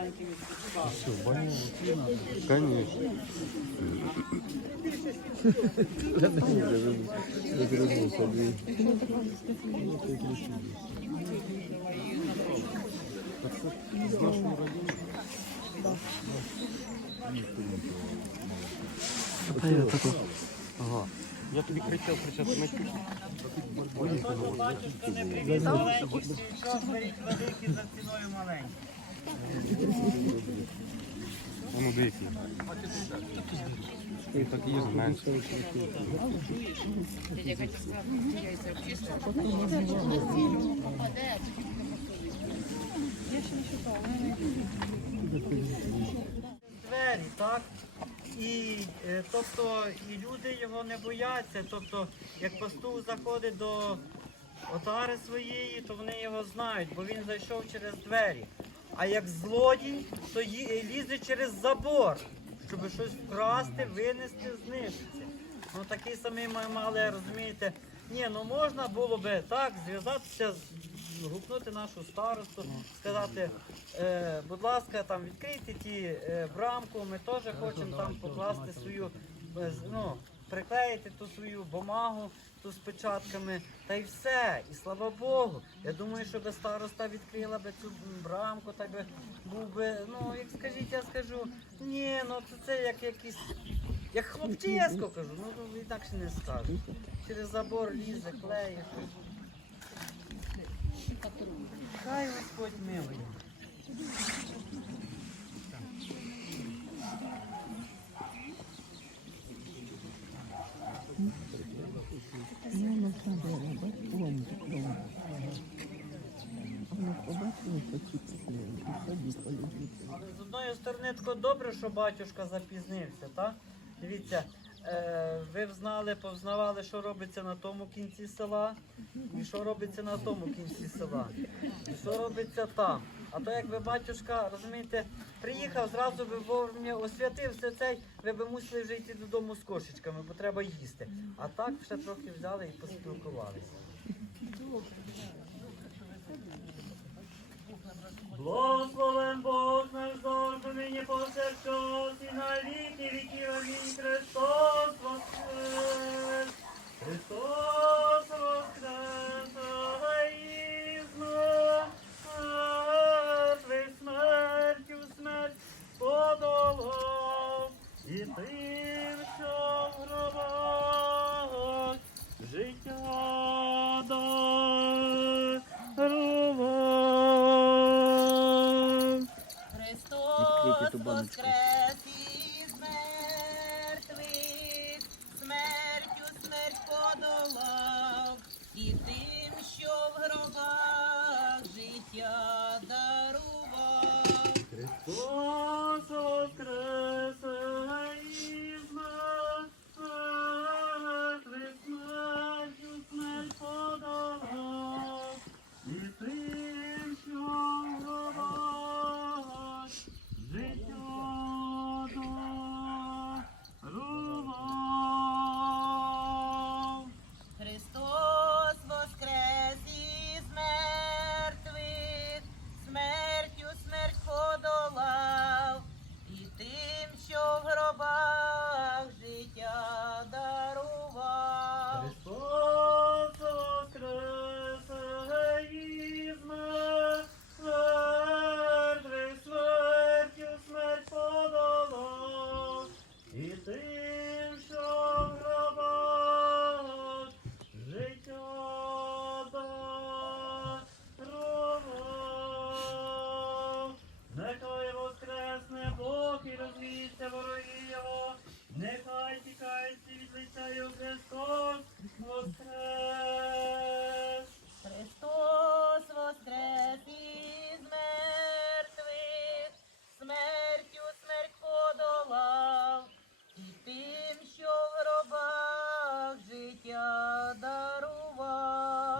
маленький відпускав. Все, баня Конечно. Ага. Я тобі кричав, кричав, ти не чуєш? Батюшка не привіз маленький свічок, беріть великий за ціною маленький. Ну деякі. І так і менше. Я хочу сказати, яйця обчистила. Двері, так? І е, тобто і люди його не бояться. Тобто, як пастух заходить до отари своєї, то вони його знають, бо він зайшов через двері. А як злодій, то ї- лізе через забор, щоб щось вкрасти, винести, знищити. Ну такий самий ми мали, розумієте, ні, ну можна було би так зв'язатися, з- гукнути нашу старосту, сказати, е, будь ласка, там відкрийте ті е, брамку, ми теж хочемо там покласти свою, е, з- ну, приклеїти ту свою бумагу, ту з печатками, та й все. І слава Богу. Я думаю, що би староста відкрила би цю брамку, так би був би, ну як скажіть, я скажу, ні, ну це, це як якийсь. Як хлопчисько кажу, ну ну, інакше не скажу. Через забор лізе, клеє. Хай Господь милує. Але з одної добре, що батюшка запізнився, так? Дивіться, е, ви б знали, повзнавали, що робиться на тому кінці села, і що робиться на тому кінці села, і що робиться там. А то якби батюшка, розумієте, приїхав, зразу би вовремя освятив все цей, ви б мусили вже йти додому з кошечками, бо треба їсти. А так ще трохи взяли і поспілкувалися. Благословен Бог наш завжди нині повсякчас і на віки віків. Амінь. Христос воскрес! Христос воскрес! подолав,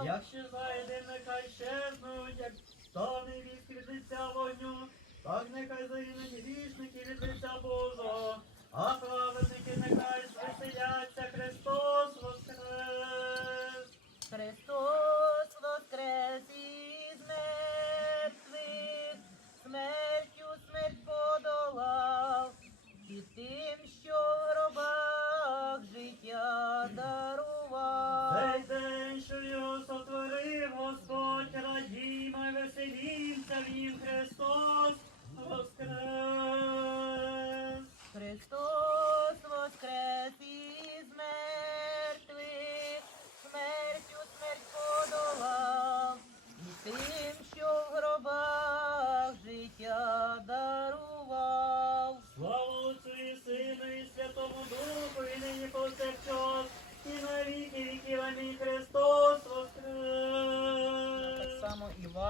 Якщо зайде, нехай щезнуть, як стане віск від лиця вогню, так нехай загинуть грішники від лиця Божого, а праведники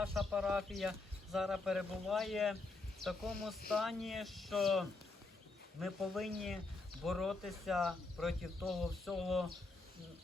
ваша парафія зараз перебуває в такому стані, що ми повинні боротися проти того всього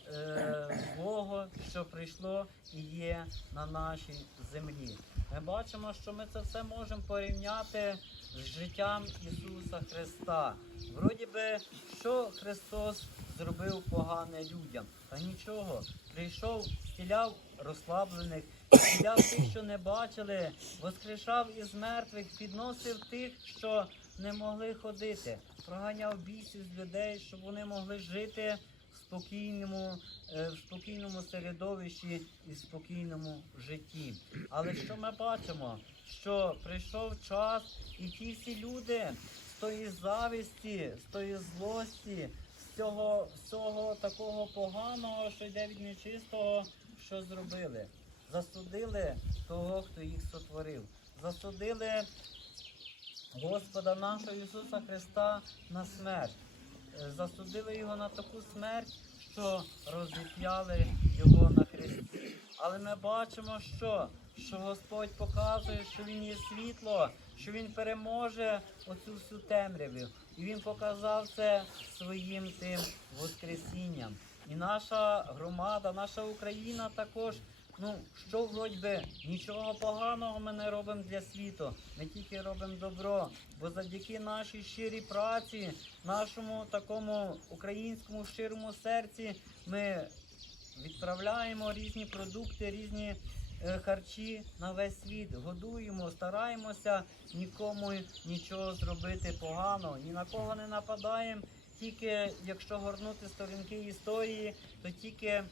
е, злого, що прийшло і є на нашій землі. Ми бачимо, що ми це все можемо порівняти з життям Ісуса Христа. Вроді би, що Христос зробив погане людям? Та нічого. Прийшов, стіляв розслаблених, стіляв тих, що не бачили, воскрешав із мертвих, підносив тих, що не могли ходити, проганяв бісів з людей, щоб вони могли жити в спокійному, е, в спокійному середовищі і в спокійному житті. Але що ми бачимо? Що прийшов час, і ті всі люди з тої завісті, з тої злості, з цього всього такого поганого, що йде від нечистого, що зробили? Засудили того, хто їх сотворив. Засудили Господа нашого Ісуса Христа на смерть. Е, Засудили його на таку смерть, що розіп'яли його на хресті. Але ми бачимо, що, що Господь показує, що Він є світло, що Він переможе оцю всю темряву. І Він показав це своїм тим Воскресінням. І наша громада, наша Україна також Ну, що вроді би, нічого поганого ми не робимо для світу. Ми тільки робимо добро. Бо завдяки нашій щирій праці, нашому такому українському щирому серці, ми відправляємо різні продукти, різні е, харчі на весь світ. Годуємо, стараємося нікому нічого зробити поганого, ні на кого не нападаємо. Тільки якщо горнути сторінки історії, то тільки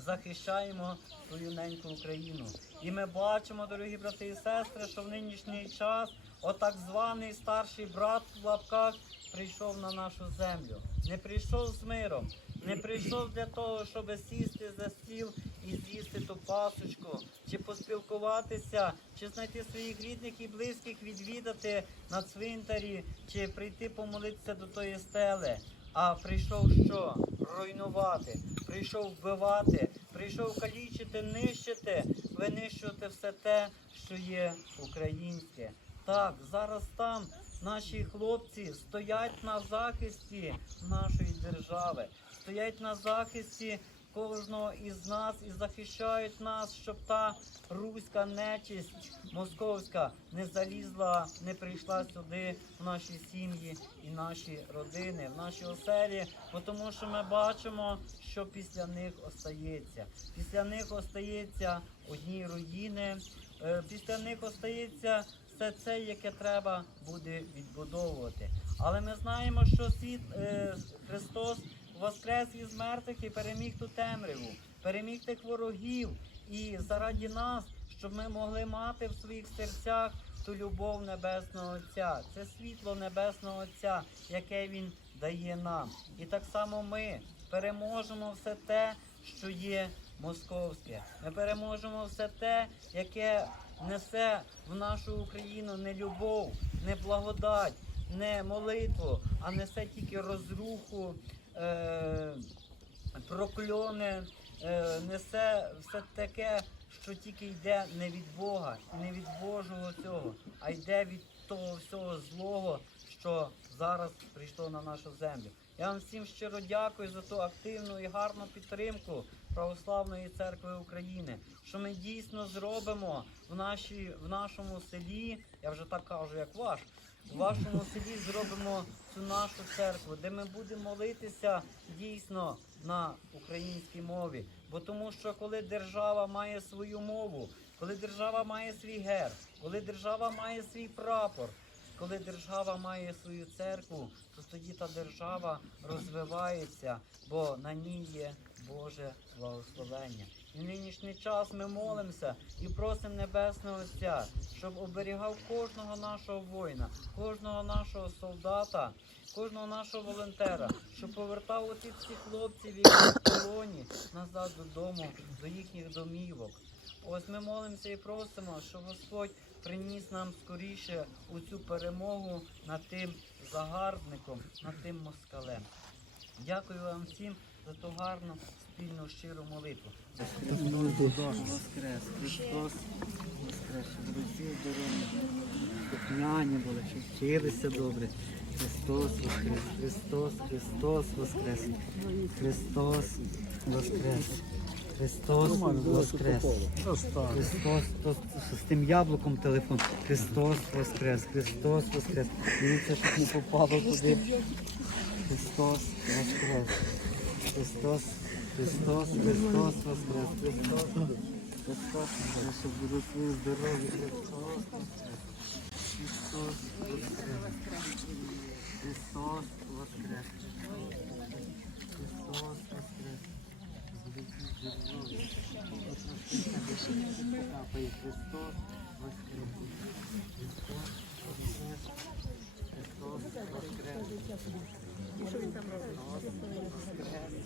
захищаємо свою неньку Україну. І ми бачимо, дорогі брати і сестри, що в нинішній час отак званий старший брат в лапках прийшов на нашу землю. Не прийшов з миром, не прийшов для того, щоб сісти за стіл і з'їсти ту пасочку, чи поспілкуватися, чи знайти своїх рідних і близьких, відвідати на цвинтарі, чи прийти помолитися до тої стели. А прийшов що? Руйнувати, прийшов вбивати, прийшов калічити, нищити, винищувати все те, що є українське. Так, зараз там наші хлопці стоять на захисті нашої держави, стоять на захисті кожного із нас і захищають нас, щоб та руська нечисть московська не залізла, не прийшла сюди в наші сім'ї і наші родини, в наші оселі, бо тому що ми бачимо, що після них остається. Після них остається одні руїни, е, після них остається все це, яке треба буде відбудовувати. Але ми знаємо, що світ е, Христос воскрес із мертвих і переміг ту темряву, переміг тих ворогів. І заради нас, щоб ми могли мати в своїх серцях ту любов Небесного Отця, це світло Небесного Отця, яке Він дає нам. І так само ми переможемо все те, що є московське. Ми переможемо все те, яке несе в нашу Україну не любов, не благодать, не молитву, а несе тільки розруху, прокльони, е- несе все таке, що тільки йде не від Бога і не від Божого цього, а йде від того всього злого, що зараз прийшло на нашу землю. Я вам всім щиро дякую за ту активну і гарну підтримку Православної церкви України, що ми дійсно зробимо в, нашій, в нашому селі, я вже так кажу, як ваш, в вашому селі зробимо цю нашу церкву, де ми будемо молитися дійсно на українській мові. Бо тому що коли держава має свою мову, коли держава має свій герб, коли держава має свій прапор, коли держава має свою церкву, то тоді та держава розвивається, бо на ній є Боже благословення. В нинішній час ми молимося і просимо Небесного Отця, щоб оберігав кожного нашого воїна, кожного нашого солдата, кожного нашого волонтера, щоб повертав отих всіх хлопців, які в полоні назад додому, до їхніх домівок. Ось ми молимося і просимо, щоб Господь приніс нам скоріше у цю перемогу над тим загарбником, над тим москалем. Дякую вам всім за ту гарну спільну щиру молитву. Воскрес, Христос Воскрес, щоб всі здорові, духняні були, щоб вчилися добре. Христос Воскрес, Христос, Христос Воскрес, Христос Воскрес, Христос Воскрес. Христос, то, з тим яблуком телефон. Христос Воскрес, Христос Воскрес. Дивіться, щоб не попало туди. Христос Воскрес. Христос, Христос, Христос Воскрес, Христос, Христос, Воскрес, щоб були свої здорові, Христос Воскрес. Христос Воскрес. Христос Воскрес. Христос Воскрес. Здорові. Капає Христос Воскрес. Христос Воскрес. Христос Воскрес.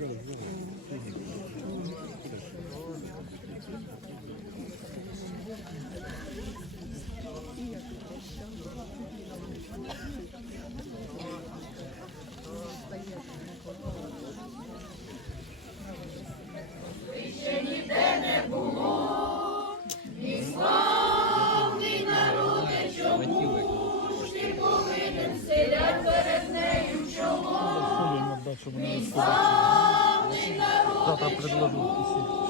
这里用自。Завтра предложу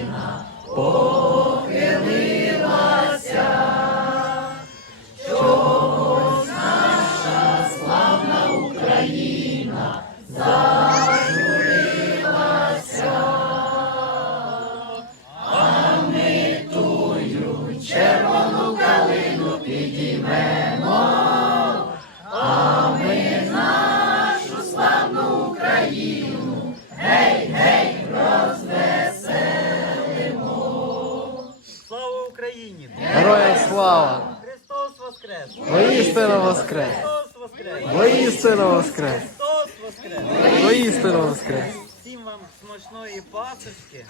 воскрес! Воістину воскрес! Христос Воскрес! Воістину воскрес! Всім вам смачної пасочки.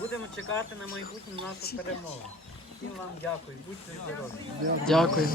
Будемо чекати на майбутню нашу перемогу. Всім вам дякую. Будьте здорові. Дякую.